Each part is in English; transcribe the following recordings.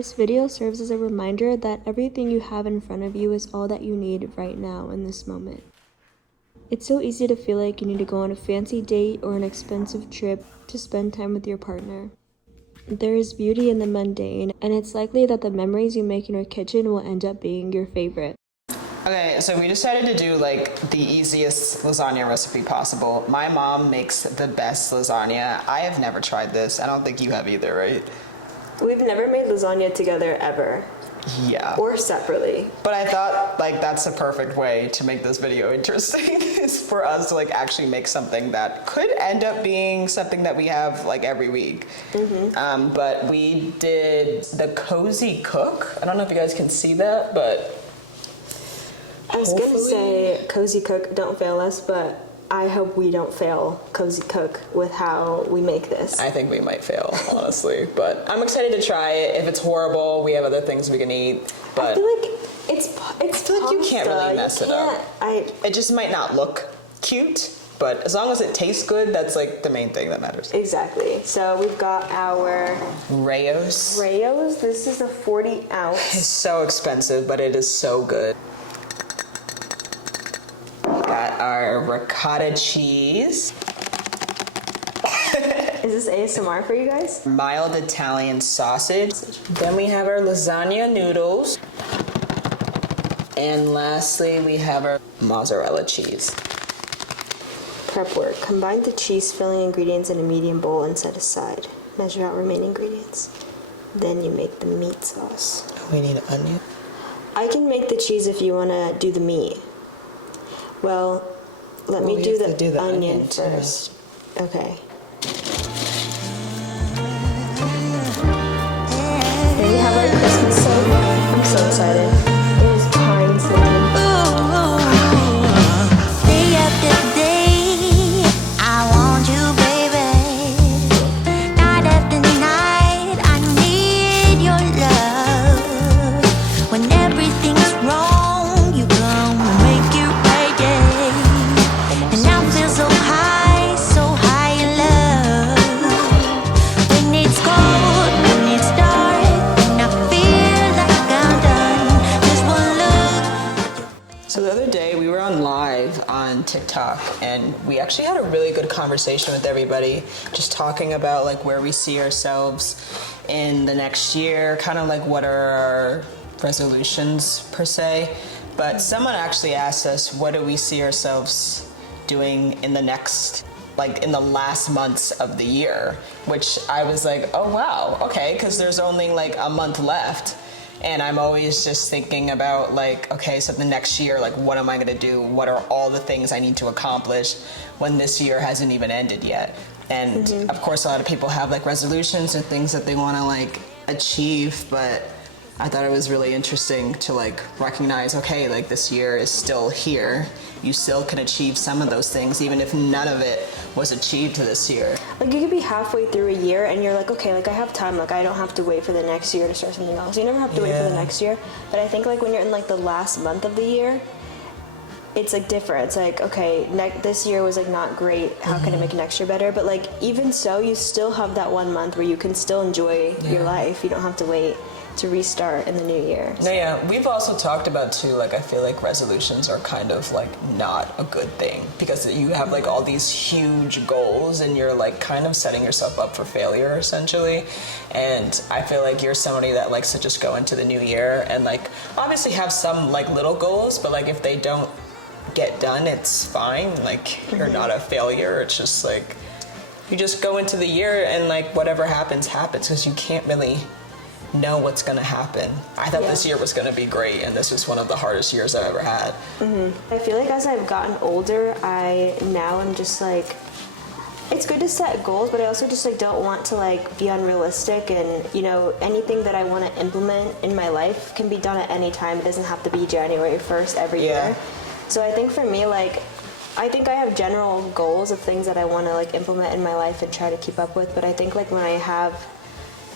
This video serves as a reminder that everything you have in front of you is all that you need right now in this moment. It's so easy to feel like you need to go on a fancy date or an expensive trip to spend time with your partner. There is beauty in the mundane, and it's likely that the memories you make in your kitchen will end up being your favorite. Okay, so we decided to do like the easiest lasagna recipe possible. My mom makes the best lasagna. I have never tried this. I don't think you have either, right? We've never made lasagna together ever. Yeah. Or separately. But I thought like that's the perfect way to make this video interesting is for us to like actually make something that could end up being something that we have like every week. But we did the cozy cook. I don't know if you guys can see that, but I was gonna say cozy cook, don't fail us, but I hope we don't fail cozy cook with how we make this. I think we might fail, honestly. But I'm excited to try it. If it's horrible, we have other things we can eat. But I feel like it's I feel like you can't really mess it up. It just might not look cute, but as long as it tastes good, that's like the main thing that matters. Exactly. So we've got our Rayos. This is a 40 ounce. It's so expensive, but it is so good. Got our ricotta cheese. Is this ASMR for you guys? Mild Italian sausage. Then we have our lasagna noodles. And lastly, we have our mozzarella cheese. Prep work. Combine the cheese filling ingredients in a medium bowl and set aside. Measure out remaining ingredients. Then you make the meat sauce. We need onion. I can make the cheese if you want to do the meat. Well, let me do the onion first. Okay. Here we have our Christmas soap. I'm so excited. It is pine scented. Day after day, I want you, baby. Night after night, I need your love. When everything's wrong, you come and make it right. And I feel so high in love. When it's cold, when it's dark, and I feel like I'm done. Just one look. So the other day we were on live on TikTok and we actually had a really good conversation with everybody, just talking about like where we see ourselves in the next year, kind of like what are our resolutions per se. But someone actually asked us, what do we see ourselves doing in the next, like in the last months of the year? Which I was like, oh wow, okay, because there's only like a month left. And I'm always just thinking about like, okay, so the next year, like what am I gonna do? What are all the things I need to accomplish when this year hasn't even ended yet? And of course, a lot of people have like resolutions and things that they wanna like achieve, but I thought it was really interesting to like recognize, okay, like this year is still here. You still can achieve some of those things, even if none of it was achieved this year. Like you could be halfway through a year and you're like, okay, like I have time, like I don't have to wait for the next year to start something else. You never have to wait for the next year. But I think like when you're in like the last month of the year, it's like different. It's like, okay, this year was like not great. How can I make next year better? But like even so, you still have that 1 month where you can still enjoy your life. You don't have to wait to restart in the new year. No, yeah, we've also talked about too, like I feel like resolutions are kind of like not a good thing because you have like all these huge goals and you're like kind of setting yourself up for failure essentially. And I feel like you're somebody that likes to just go into the new year and like obviously have some like little goals, but like if they don't get done, it's fine. Like you're not a failure. It's just like you just go into the year and like whatever happens because you can't really know what's gonna happen. I thought this year was gonna be great, and this is one of the hardest years I've ever had. I feel like as I've gotten older, I now am just like, it's good to set goals, but I also just like don't want to like be unrealistic, and you know, anything that I want to implement in my life can be done at any time. It doesn't have to be January 1st every year. So I think for me, like, I think I have general goals of things that I want to like implement in my life and try to keep up with, but I think like when I have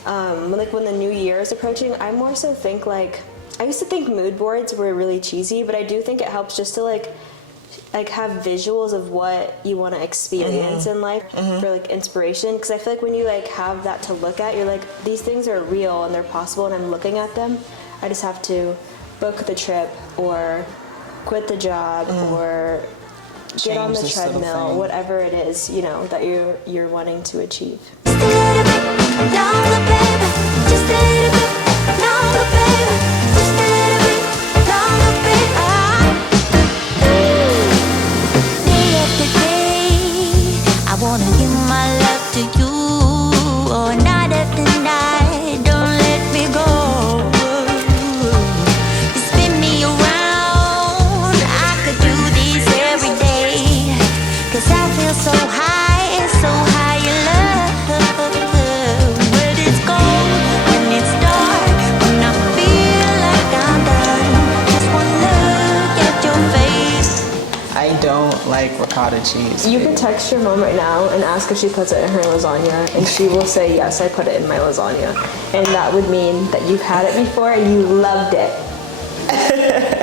like when the new year is approaching, I more so think like, I used to think mood boards were really cheesy, but I do think it helps just to like like have visuals of what you want to experience in life for like inspiration, because I feel like when you like have that to look at, you're like, these things are real and they're possible and I'm looking at them. I just have to book the trip or quit the job or get on the treadmill, whatever it is, you know, that you're wanting to achieve. Just a little bit longer, baby. Just a little bit longer, baby. Just a little bit longer, baby. Day after day, I wanna give my love to you. Oh, night after night, don't let me go. You spin me around. I could do this every day. 'Cause I feel so high in love. Where it's cold, when it's dark, when I feel like I'm done. Just one look at your face. I don't like ricotta cheese. You could text your mom right now and ask if she puts it in her lasagna, and she will say, yes, I put it in my lasagna. And that would mean that you've had it before and you loved it.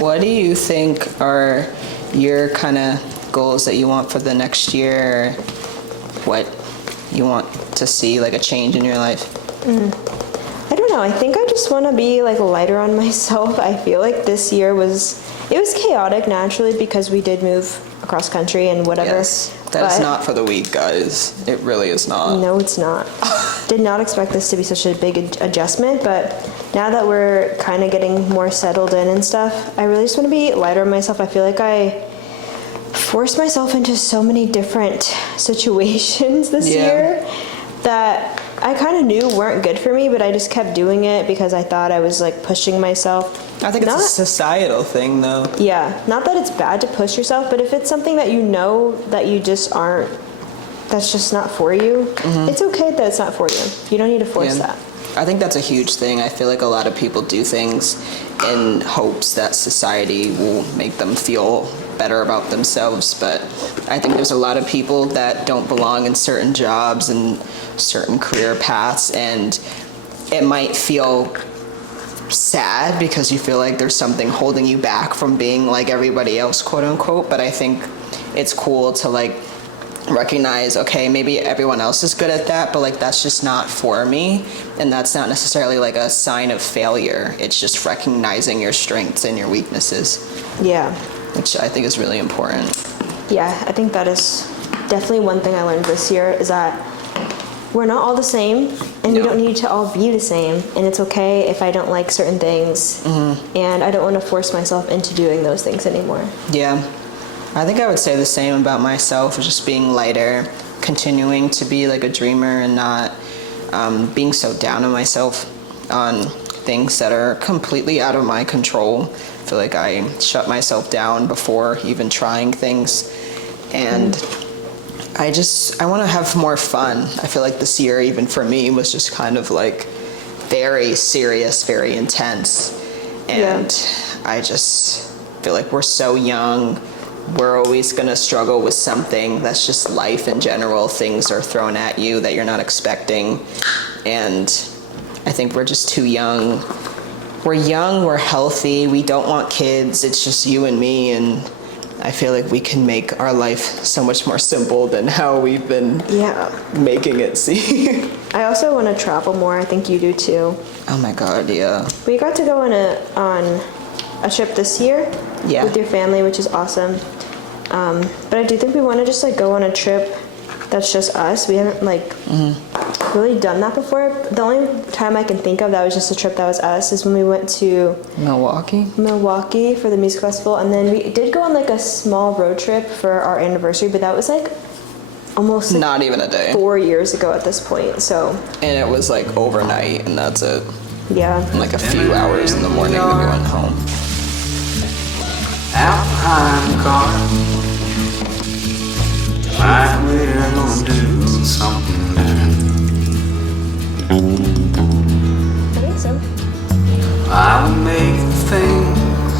What do you think are your kind of goals that you want for the next year? What you want to see, like a change in your life? I don't know. I think I just want to be like lighter on myself. I feel like this year was chaotic naturally because we did move across country and whatever. Yes, that is not for the weak, guys. It really is not. No, it's not. Did not expect this to be such a big adjustment, but now that we're kind of getting more settled in and stuff, I really just want to be lighter on myself. I feel like I forced myself into so many different situations this year that I kind of knew weren't good for me, but I just kept doing it because I thought I was like pushing myself. I think it's a societal thing though. Yeah, not that it's bad to push yourself, but if it's something that you know that you just aren't, that's just not for you, it's okay that it's not for you. You don't need to force that. I think that's a huge thing. I feel like a lot of people do things in hopes that society will make them feel better about themselves, but I think there's a lot of people that don't belong in certain jobs and certain career paths, and it might feel sad because you feel like there's something holding you back from being like everybody else, quote unquote, but I think it's cool to like recognize, okay, maybe everyone else is good at that, but like that's just not for me, and that's not necessarily like a sign of failure. It's just recognizing your strengths and your weaknesses. Yeah. Which I think is really important. Yeah, I think that is definitely one thing I learned this year, is that we're not all the same, and we don't need to all be the same, and it's okay if I don't like certain things, and I don't want to force myself into doing those things anymore. Yeah, I think I would say the same about myself, just being lighter, continuing to be like a dreamer and not being so down on myself on things that are completely out of my control. I feel like I shut myself down before even trying things, and I want to have more fun. I feel like this year, even for me, was just kind of like very serious, very intense, and I just feel like we're so young. We're always going to struggle with something. That's just life in general. Things are thrown at you that you're not expecting, and I think we're just too young. We're young, we're healthy, we don't want kids, it's just you and me, and I feel like we can make our life so much more simple than how we've been making it seem. I also want to travel more. I think you do too. Oh my God, yeah. We got to go on a trip this year with your family, which is awesome. But I do think we want to just like go on a trip that's just us. We haven't like really done that before. The only time I can think of that was just a trip that was us is when we went to Milwaukee for the music festival, and then we did go on like a small road trip for our anniversary, but that was like almost like not even a day, 4 years ago at this point. So, and it was like overnight, and that's it. Yeah, and like a few hours in the morning we went home. Out behind the car, like we're gonna do something different. I think so. I will make the things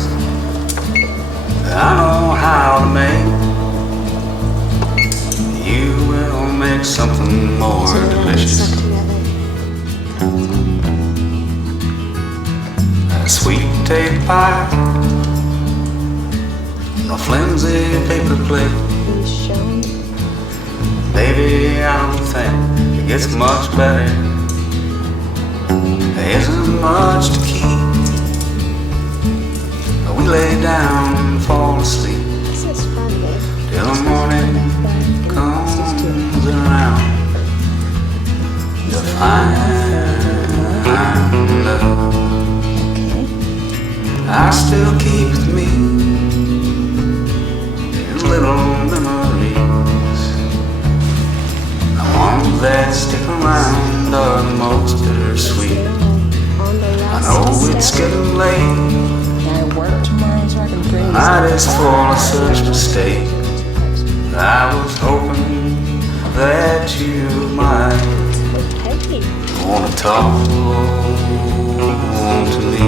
that I know how to make. You will make something more delicious. A sweet potato pie, a flimsy paper plate. He's shown. Baby, I don't think it gets much better. There isn't much to keep. We lay down and fall asleep This is fun, babe. till the morning comes around. You'll find love I still keep with me in little memories. The ones that stick around are the most bittersweet. On the I last know it's step. getting late. I work tomorrow so I can bring Night is full of such mistakes. I was hoping that you might Hey. wanna talk to me.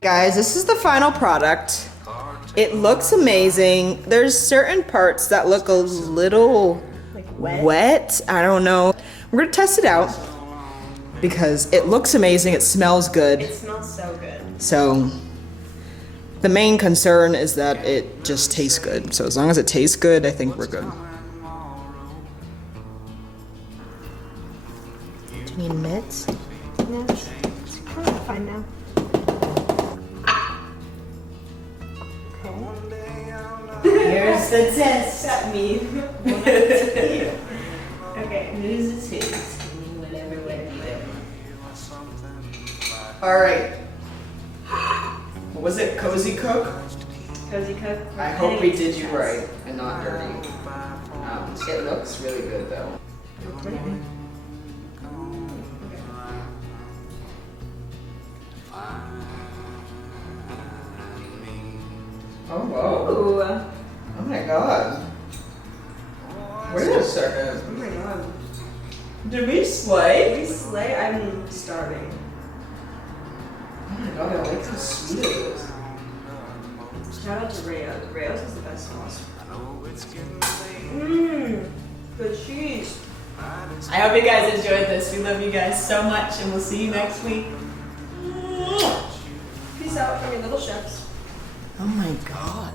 Guys, this is the final product. It looks amazing. There's certain parts that look a little wet. I don't know. We're gonna test it out because it looks amazing. It smells good. It smells so good. So the main concern is that it just tastes good. So as long as it tastes good, I think we're good. Do you need mitts? No, it's kind of fine now. Here's the test. That means okay, here's the taste. Whatever. All right. What was it? Cozy Cook? Cozy Cook. I hope we did you right and not dirty. It looks really good though. Oh whoa! Ooh. Oh my god! Wait a second. Oh my god. Did we slay? We slay. I'm starving. Oh my god! I like how sweet it is. Shout out to Rayo's. Rayo's is the best sauce. Mmm. The cheese. I hope you guys enjoyed this. We love you guys so much, and we'll see you next week. Peace out from your little chefs. Oh my god!